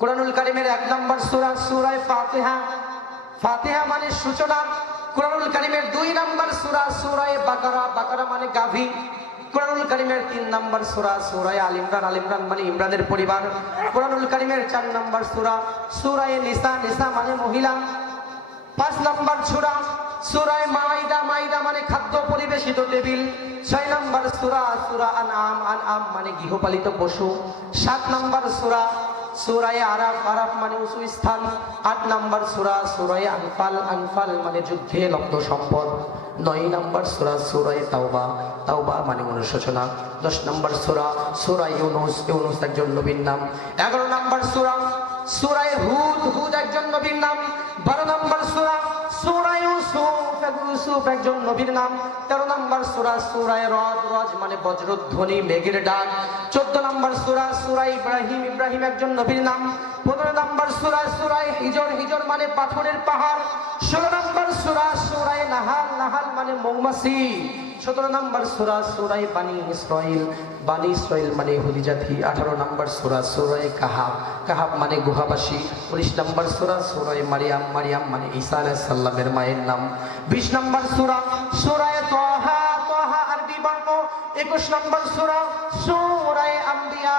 কুরআনুল কারীমের 1 নম্বর সূরা সূরা ফাতিহা। ফাতিহা মানে সূচনা। কুরআনুল কারীমের 2 নম্বর সূরা সূরা বাকারা। বাকারা মানে গাভী। কুরআনুল কারীমের 3 নম্বর সূরা সূরা আল ইমরান। আল ইমরান মানে ইমরানের পরিবার। কুরআনুল কারীমের 4 নম্বর সূরা সূরা নিসা। নিসা মানে মহিলা। 5 নম্বর সূরা সূরা মাইদা। মাইদা মানে খাদ্য পরিবেশিত টেবিল। 6 নম্বর সূরা সূরা আনআম। আনআম মানে গৃহপালিত পশু। 7 নম্বর সূরা সূরা আরাফ। আরাফ মানে উঁচু স্থান। 8 নম্বর সূরা সূরা আনফাল। আনফাল মানে যুদ্ধে লব্ধ সম্পদ। 9 নম্বর সূরা সূরা তাওবা। তাওবা মানে অনুশোচনা। 10 নম্বর সূরা সূরা ইউনূস। ইউনূস একজন নবীর নাম। 11 নম্বর সূরা সূরা হুদ। হুদ একজন নবীর নাম। 12 নম্বর সূরা সূরা ইউসুফ। ইউসুফ একজন নবীর নাম। 13 নম্বর সূরা সূরা রদ। রদ মানে বজ্রধ্বনি, মেঘের ডাক। 14 নম্বর সূরা সূরা ইব্রাহিম। ইব্রাহিম একজন নবীর নাম। 15 নম্বর সূরা সূরা হিজর। হিজর মানে পাথরের পাহাড়। 16 নম্বর সূরা সূরা নাহাল। নাহাল মানে মৌমাছি। 17 নম্বর সূরা সূরা বানি ইসরাইল। বানি ইসরাইল মানে ইহুদি জাতি। 18 নম্বর সূরা সূরা কাহাব। কাহাব মানে গুহাবাসী। 19 নম্বর সূরা সূরা মারিয়াম। মারিয়াম মানে ঈসা আলাইহিস সালামের মায়ের নাম। 20 নম্বর সূরা সূরা তাহা। তাহা আরবি বর্ণ। 21 নম্বর সূরা সূরা আম্বিয়া।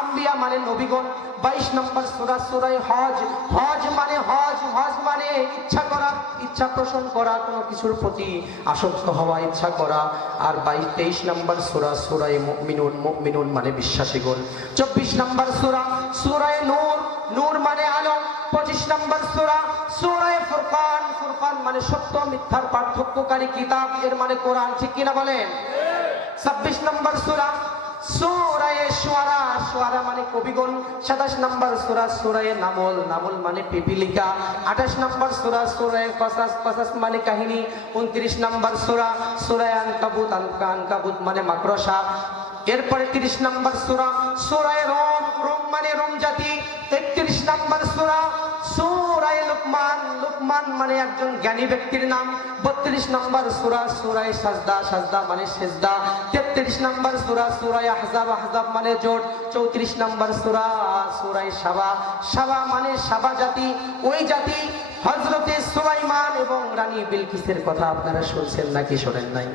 আম্বিয়া মানে নবীগণ। 22 নম্বর সূরা সূরা হজ। হজ মানে হজ। হজ মানে ইচ্ছা করা, ইচ্ছা পোষণ করা, কোনো কিছুর প্রতি আসক্ত হওয়া, ইচ্ছা করা। আর 23 নম্বর সূরা সূরা মুমিনুন। মুমিনুন মানে বিশ্বাসীগণ। 24 নম্বর সূরা সূরা নূর। নূর মানে আলো। 25 নম্বর সূরা সূরা ফুরকান। ফুরকান মানে সত্য মিথ্যার পার্থক্যকারী কিতাব। এর মানে কোরআন। ঠিক কিনা বলেন? 26 নম্বর সূরা সূরা শুআরা। শুআরা মানে কবিগণ। 27 নম্বর সূরা সূরা নামল। নামল মানে পিপীলিকা। 28 নম্বর সূরা সূরা কসাস। কসাস মানে কাহিনী। 29 নম্বর সূরা সূরা আনকাবুত। আনকাবুত মানে মাকড়সা। এরপরে 30 নম্বর সূরা সূরা রোম। রোম মানে রোম জাতি। 31 নম্বর সূরা সূরা লুকমান। লুকমান মানে একজন জ্ঞানী ব্যক্তির নাম। 32 নম্বর সূরা সূরা সাজদা। সাজদা মানে সেজদা। 33 নম্বর সূরা সূরা আহজাব। আহজাব মানে জোট। 34 নম্বর সূরা সূরা সাবা। সাবা মানে সাবা জাতি। ওই জাতি হযরতে সুলাইমান এবং রানী বিলকিসের কথা আপনারা শুনছেন নাকি শোনেন নাই?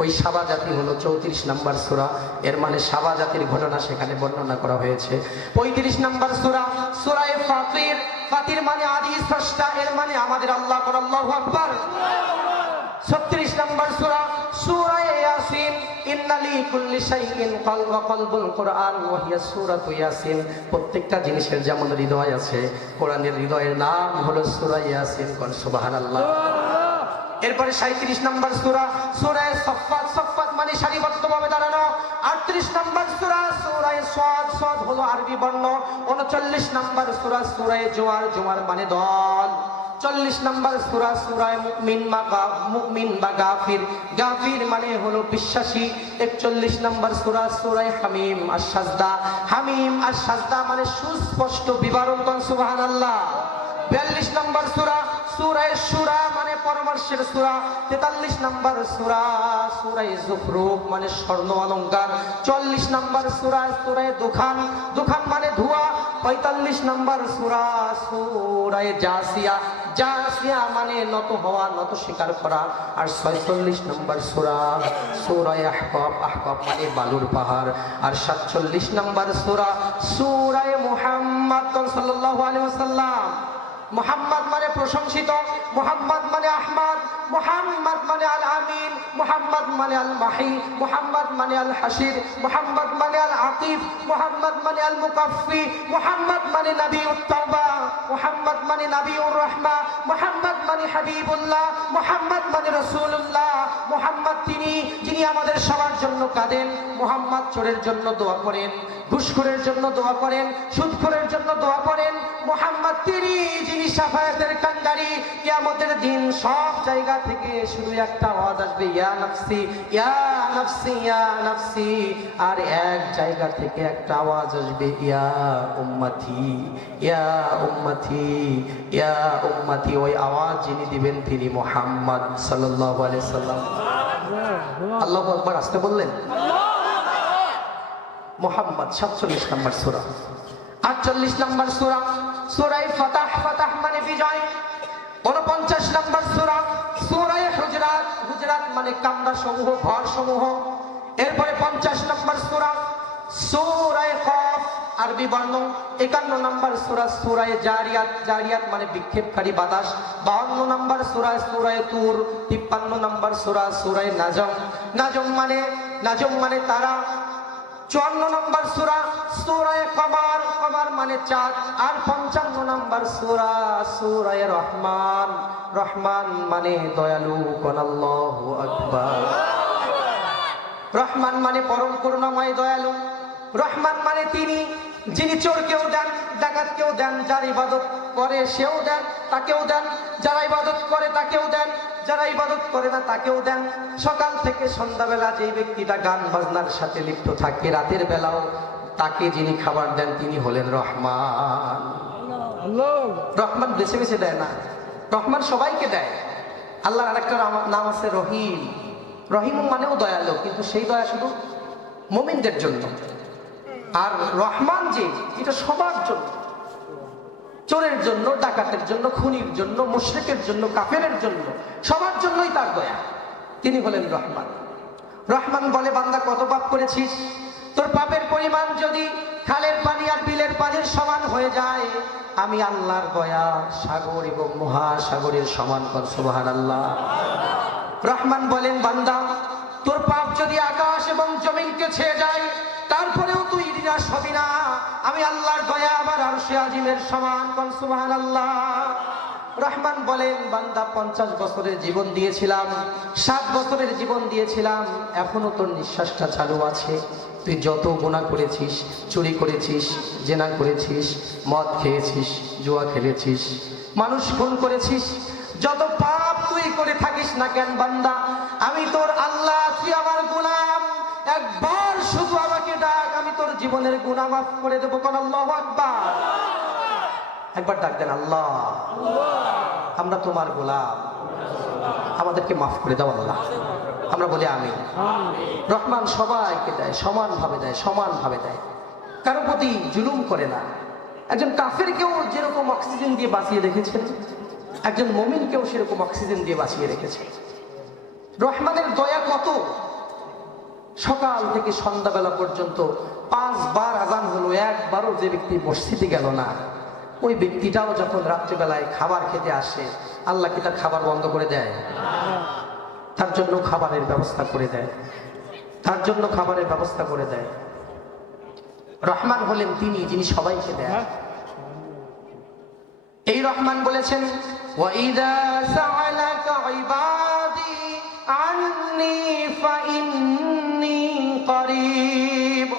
ওই সাবা জাতি হলো 34 নম্বর সূরা। এর মানে সাবা জাতির ঘটনা সেখানে বর্ণনা করা হয়েছে। 35 নম্বর সূরা সূরা ফাতির। ফাতির মানে আদি স্রষ্টা। এর মানে আমাদের আল্লাহ। আল্লাহু আকবার। 36 নম্বর সূরা সূরা ইয়াসিন। ইন্না লিকুল্লি শাইইন কলবুল কুরআন ওয়া হিয়া সূরাতু ইয়াসিন। প্রত্যেকটা জিনিসের যেমন হৃদয় আছে, কোরআনের হৃদয়ের নাম হলো সূরা ইয়াসিন। কোন সুবহানাল্লাহ। এরপরে 37 নম্বর সূরা সূরা সাফফাত। সাফফাত মানে সারিবদ্ধভাবে দাঁড়ানো। 38 নম্বর সূরা সূরা সাদ। সাদ হলো আরবি বর্ণ। 39 নম্বর সূরা সূরা জুমার। জুমার মানে দল। 40 নম্বর সূরা সূরা মুমিন বা গাফির। গাফির মানে হলো বিশ্বাসী। 41 নম্বর সূরা সূরা হামিম আশ-সাজদা। হামিম আশ-সাজদা মানে সুস্পষ্ট বিবরণ। কোন সুবহানাল্লাহ। 42 নম্বর সূরা সূরা শুরা মানে পরামর্শের সূরা। 43 নম্বর সূরা সূরা যুখরুফ মানে স্বর্ণ অলংকার। 44 নম্বর সূরা সূরা দুখান। দুখান মানে ধোঁয়া। 45 নম্বর সূরা সূরা জাসিয়া। জাসিয়া মানে নত হওয়া, নত স্বীকার করা। আর 46 নম্বর সূরা সূরা আহকাফ। আহকাফ মানে বালুর পাহাড়। আর 47 নম্বর সূরা সূরা মুহাম্মদ সাল্লাল্লাহু আলাইহি ওয়াসাল্লাম। মুহাম্মদ মানে প্রশংসিত। মুহাম্মদ মানে আহমদ। মুহাম্মদ মানে আল আমিন। মুহাম্মদ মানে আল মাহি। মুহাম্মদ মানে আল হাসির। মুহাম্মদ মানে আল আতিফ। মুহাম্মদ মানে আল মুকাফফি। মুহাম্মদ মানে নবিউত তাওবা। মুহাম্মদ মানে নবিউর রাহমা। মুহাম্মদ মানে হাবিবুল্লাহ। মুহাম্মদ মানে রাসূলুল্লাহ। মুহাম্মদ তিনি যিনি আমাদের সবার জন্য কাঁদেন। মুহাম্মদ চোরের জন্য দোয়া করেন, ঘুষখোরের জন্য দোয়া করেন, সুদখোরের জন্য দোয়া করেন। মুহাম্মদ তিনি যিনি শাফায়াতের কান্ডারি। কিয়ামতের দিন সব জায়গা থেকে শুধু একটা আওয়াজ আসবে, ইয়া নাফসি ইয়া নাফসি ইয়া নাফসি। আর এক জায়গা থেকে একটা আওয়াজ আসবে, ইয়া উম্মতি ইয়া উম্মতি ইয়া উম্মতি। ওই আওয়াজ যিনি দিবেন তিনি মুহাম্মদ সাল্লাল্লাহু আলাইহি সাল্লাম। আল্লাহু আকবার। আসতে বললেন। মুহাম্মদ 47 নম্বর সূরা। 48 নম্বর সূরা সূরা ফাতাহ, ফাতাহ মানে বিজয়। 49 নম্বর সূরা সূরা হুজরাত, হুজরাত মানে কামরা সমূহ, ঘর সমূহ। এরপরে 50 নম্বর সূরা সূরা কফ আরবি বর্ণ। 51 নম্বর সূরা সূরা জারিয়াত, জারিয়াত মানে বিক্ষেপকারী বাতাস। 52 নম্বর সূরা সূরা তুর। 53 নম্বর সূরা সূরা নাজম, নাজম মানে তারা। 54 নম্বর সূরা সূরা কমার, কমার মানে চাঁদ। আর 55 নম্বর সূরা সূরা রহমান, রহমান মানে দয়ালু। কোন আল্লাহু আকবার। রহমান মানে পরম করুণাময় দয়ালু। রহমান মানে তিনি যিনি চোরকেও দেন, ডাকাতকেও দেন, যার ইবাদত করে সেও দেন, তাকেও দেন, যারা ইবাদত করে তাকেও দেন, যারা ইবাদত করে না তাকেও দেন। সকাল থেকে সন্ধ্যাবেলা যেই ব্যক্তিটা গান বাজনার সাথে লিপ্ত থাকে, রাতের বেলাও তাকে যিনি খাবার দেন তিনি হলেন রহমান। রহমান বেছে বেছে দেয় না, রহমান সবাইকে দেয়। আল্লাহর আরেকটা নাম আছে রহিম। রহিম মানেও দয়ালু, কিন্তু সেই দয়া শুধু মুমিনদের জন্য। আর রহমান যে এটা সবার জন্য, চোরের জন্য, ডাকাতের জন্য, খুনির জন্য, মুশরিকের জন্য, কাফেরের জন্য, সবার জন্যই তার দয়া। তিনি হলেন রহমান। রহমান বলে, বান্দা কত পাপ করেছিস? তোর পাপের পরিমাণ যদি খালের পানি আর বিলের পানির সমান হয়ে যায়, আমি আল্লাহর দয়া সাগর এবং মহাসাগরের সমান কর। সুবহানাল্লাহ। রহমান বলেন, বান্দা তোর পাপ যদি আকাশ এবং জমিনকে ছেয়ে যায়, তারপরেও তুই নিরাশ হবি না। আমি আল্লাহর দয়া আমার আরশে আজিমের সমান কর। সুবহানাল্লাহ। রহমান বলেন, বান্দা 50 বছরের জীবন দিয়েছিলাম, 7 বছরের জীবন দিয়েছিলাম, এখনো তোর নিঃশ্বাসটা চালু আছে। তুই যত গুনাহ করেছিস, চুরি করেছিস, জেনা করেছিস, মদ খেয়েছিস, জুয়া খেলেছিস, মানুষ খুন করেছিস, যত পাপ তুই করে থাকিস না কেন বান্দা, আমি তোর আল্লাহ, তুই আমার গোলাম। একবার শুধু আমাকে ডাক, আমি তোর জীবনের গুনাহ মাফ করে দেবো। কোন আল্লাহু আকবার। একবার ডাক দেন, আল্লাহ আমরা তোমার গোলাম, আমাদেরকে মাফ করে দাও আল্লাহ। আমরা বলি আমিন। রহমান সবাইকে দেয়, সমানভাবে দেয়, সমানভাবে দেয়, কারো প্রতি জুলুম করে না। একজন কাফেরকেও যেরকম অক্সিজেন দিয়ে বাঁচিয়ে রেখেছেন, একজন মুমিনকেও সেরকম অক্সিজেন দিয়ে বাঁচিয়ে রেখেছে। রহমানের দয়া কত! সকাল থেকে সন্ধ্যাবেলা পর্যন্ত 5 বার আজান হলো, একবারও যে ব্যক্তি মসজিদে গেল না, ওই ব্যক্তিটাও যখন রাত্রিবেলায় খাবার খেতে আসে, আল্লাহ কি তার খাবার বন্ধ করে দেয়? তার জন্য খাবারের ব্যবস্থা করে দেয়, তার জন্য খাবারের ব্যবস্থা করে দেয়। রহমান হলেন তিনি যিনি সবাইকে দেয়। এই রহমান বলেছেন, ওয়াইদা সাআলাকা ইবাদি আন্নী ফাইন্নী করিব।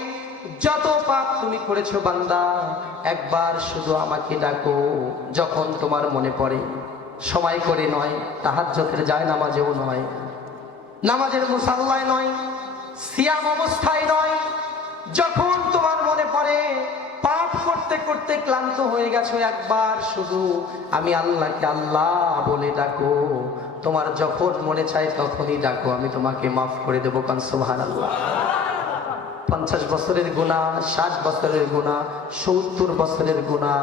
যত পাপ তুমি করেছো বান্দা, একবার শুধু আমাকে ডাকো। যখন তোমার মনে পড়ে, সময় করে নয়, তাহাজ্জুদের যায় নামাজেও নয়, নামাজের মুসাল্লায় নয়, সিয়াম অবস্থায় নয়, যখন তোমার মনে পড়ে, পাপ করতে করতে ক্লান্ত হয়ে গেছো, একবার শুধু আমি আল্লাহকে আল্লাহ বলে ডাকো। তোমার যখন মনে চায় তখনই ডাকো, আমি তোমাকে মাফ করে দেবো। কান সুবহানাল্লাহ। 50 বছরের গুনাহ, 60 বছরের গুনাহ, 70 বছরের গুনাহ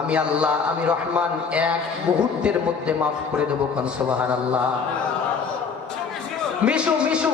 আমি আল্লাহ, আমি রহমান এক মুহূর্তের মধ্যে মাফ করে দেবো। কান সুবহানাল্লাহ। মিশু মিশু